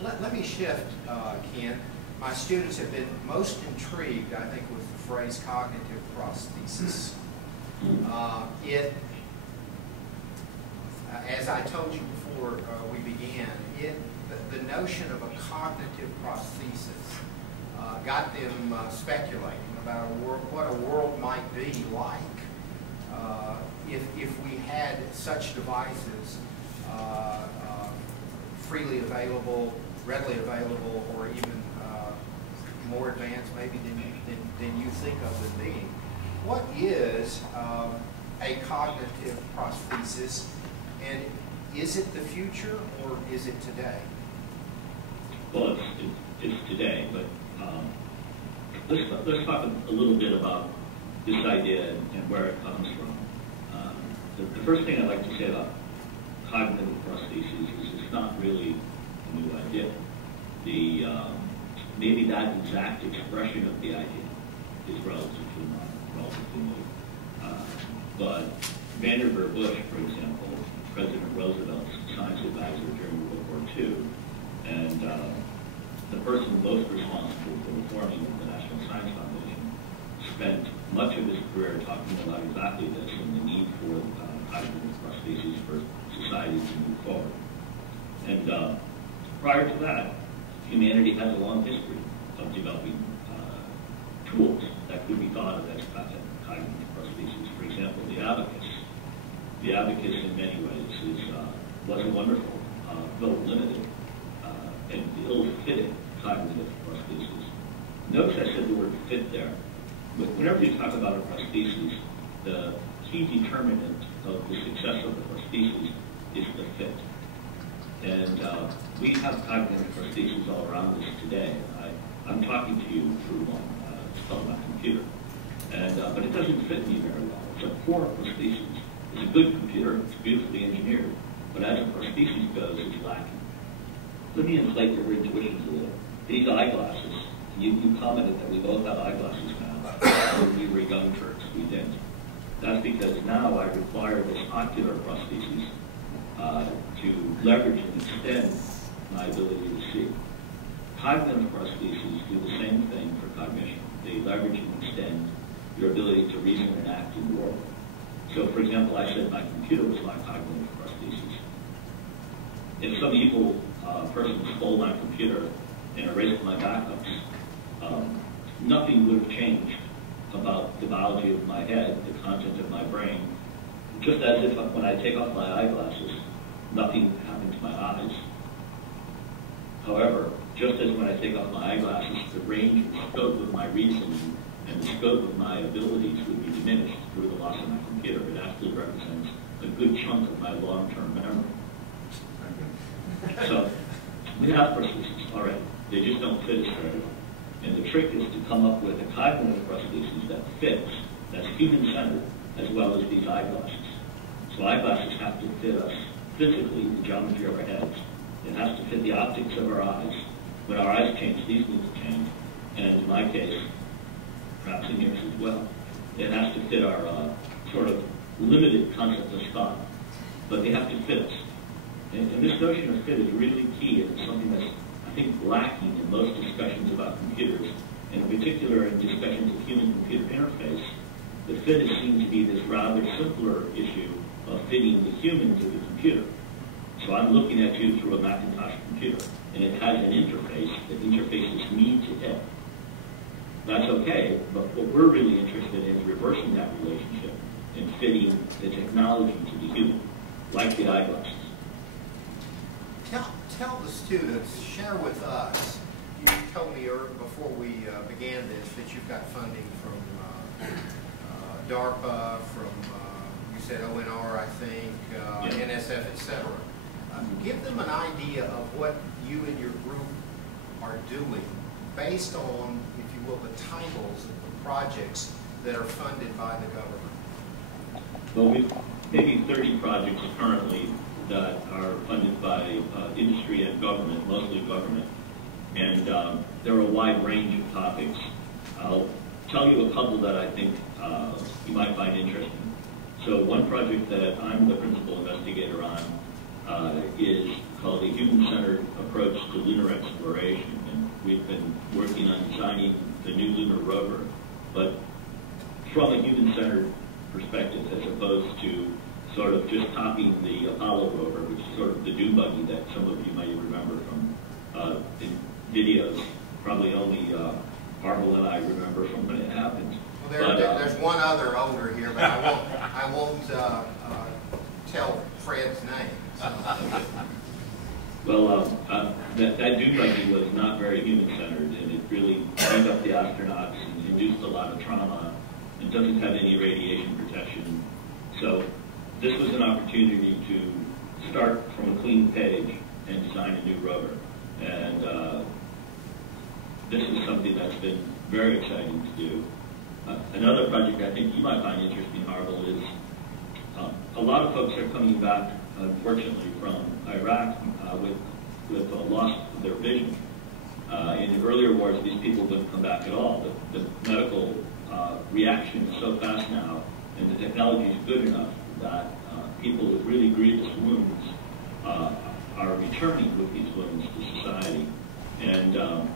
Let me shift, Ken. My students have been most intrigued, I think, with the phrase cognitive prosthesis. As I told you before we began, the notion of a cognitive prosthesis got them speculating about what a world might be like if we had such devices freely available, readily available, or even more advanced maybe than you think of them being. What is a cognitive prosthesis, and is it the future or is it today? Well, it's today, but let's talk a little bit about this idea and where it comes from. The first thing I'd like to say about cognitive prostheses is it's not really a new idea. Maybe that exact expression of the idea is relatively new. But Vannevar Bush, for example, President Roosevelt's science advisor during World War II, and the person most responsible for the forming of the National Science Foundation, spent much of his career talking about exactly this and the need for cognitive prostheses for society to move forward. And prior to that, humanity has a long history of developing tools that could be thought of as cognitive prostheses. For example, the abacus. The abacus, in many ways, was a wonderful, though limited, and ill-fitting cognitive prosthesis. Notice I said the word fit there. But whenever you talk about a prosthesis, the key determinant of the success of the prosthesis is the fit. And we have cognitive prostheses all around us today. I'm talking to you through one. It's called my computer. And, but it doesn't fit me very well. It's a poor prosthesis. It's a good computer. It's beautifully engineered. But as a prosthesis goes, it's lacking. Let me inflate your intuitions a little. These eyeglasses, you commented that we both have eyeglasses now. When we were young Turks, we didn't. That's because now I require this ocular prosthesis to leverage and extend my ability to see. Cognitive prostheses do the same thing for cognition. They leverage and extend your ability to reason and act in the world. So, for example, I said my computer was my cognitive prosthesis. If some evil person stole my computer and erased my backups, nothing would have changed about the biology of my head, the content of my brain, just as if when I take off my eyeglasses, nothing happened to my eyes. However, just as when I take off my eyeglasses, the range and scope of my reasoning and the scope of my abilities would be diminished through the loss of my computer. It actually represents a good chunk of my long-term memory. So we have prostheses already. They just don't fit us very well. And the trick is to come up with a cognitive prosthesis that fits, that's human-centered, as well as these eyeglasses. So eyeglasses have to fit us physically, the geometry of our heads. It has to fit the optics of our eyes. When our eyes change, these need to change. And in my case, perhaps in yours as well, it has to fit our sort of limited concept of thought. But they have to fit us. And this notion of fit is really key. It's something that's, I think, lacking in most discussions about computers, and in particular in discussions of human-computer interface. The fit is seen to be this rather simpler issue of fitting the human to the computer. So I'm looking at you through a Macintosh computer, and it has an interface that interfaces me to it. That's okay, but what we're really interested in is reversing that relationship and fitting the technology to the human, like the eyeglasses. Tell the students, share with us, you told me before we began this that you've got funding from DARPA, from, you said ONR, I think, NSF, etc. Give them an idea of what you and your group are doing based on, if you will, the titles of the projects that are funded by the government. Well, we've maybe 30 projects currently that are funded by industry and government, mostly government. And there are a wide range of topics. I'll tell you a couple that I think you might find interesting. So one project that I'm the principal investigator on is called a human-centered approach to lunar exploration. And we've been working on designing the new lunar rover, but from a human-centered perspective as opposed to sort of just copying the Apollo rover, which is sort of the dune buggy that some of you might remember from the videos. Probably only Marvel and I remember from when it happened. Well, there's one other older here, but I won't tell Fred's name. So. Well, that dune buggy was not very human-centered, and it really beat up the astronauts and induced a lot of trauma. It doesn't have any radiation protection. So this was an opportunity to start from a clean page and design a new rover. And this is something that's been very exciting to do. Another project I think you might find interesting, Harville, is a lot of folks are coming back, unfortunately, from Iraq with a loss of their vision. In the earlier wars, these people wouldn't come back at all. The medical reaction is so fast now, and the technology is good enough that people with really grievous wounds are returning with these wounds to society. And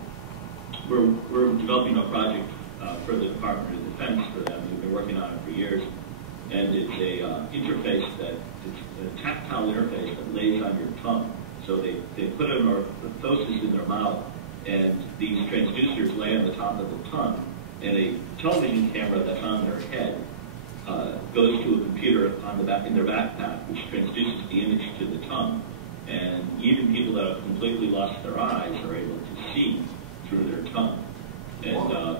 we're developing a project for the Department of Defense for them. We've been working on it for years. And it's a interface it's a tactile interface that lays on your tongue. So they put an orthosis in their mouth, and these transducers lay on the top of the tongue, and a television camera that's on their head goes to a computer on the back in their backpack, which transduces the image to the tongue. And even people that have completely lost their eyes are able to see through their tongue. And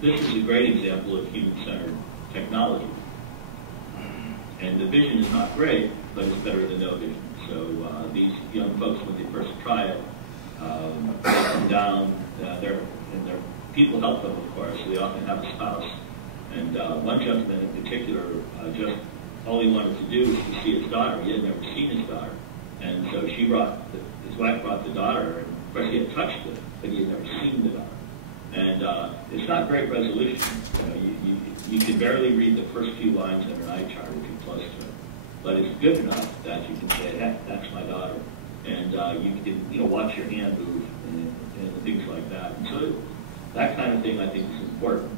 this is a great example of human-centered technology. And the vision is not great, but it's better than no vision. So these young folks, when they first try it, they come down, and people help them, of course. They often have a spouse. And one gentleman in particular, just all he wanted to do was to see his daughter. He had never seen his daughter. And so his wife brought the daughter, and of course he had touched it, but he had never seen the daughter. And it's not great resolution. You can barely read the first few lines in an eye chart if you're close to it. But it's good enough that you can say, that's my daughter. And you can watch your hand move and things like that. And so that kind of thing I think is important.